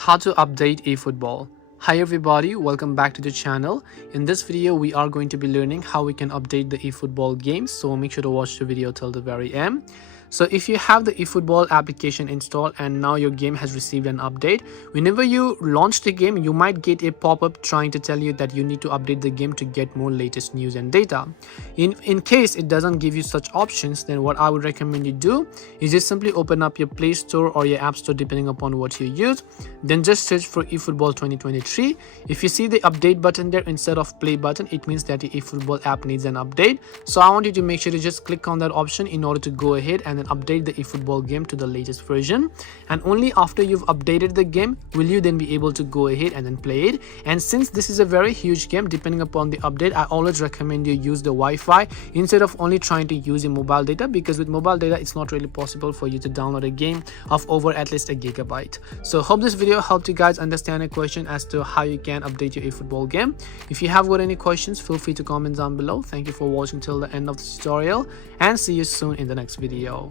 How to update eFootball. Hi everybody, welcome back to the channel. In this video we are going to be learning how we can update the eFootball game, so make sure to watch the video till the very end. So if you have the eFootball application installed and now your game has received an update, whenever you launch the game you might get a pop-up trying to tell you that you need to update the game to get more latest news and data. In case it doesn't give you such options, then what I would recommend you do is just simply open up your Play Store or your App Store depending upon what you use. Then just search for eFootball 2023. If you see the update button there instead of play button, it means that the eFootball app needs an update. So I want you to make sure to just click on that option in order to go ahead and then update the eFootball game to the latest version. And only after you've updated the game will you then be able to go ahead and then play it. And since this is a very huge game, depending upon the update, I always recommend you use the Wi-Fi instead of only trying to use your mobile data, because with mobile data it's not really possible for you to download a game of over at least a gigabyte. So hope this video helped you guys understand a question as to how you can update your eFootball game. If you have got any questions, feel free to comment down below. Thank you for watching till the end of the tutorial and see you soon in the next video.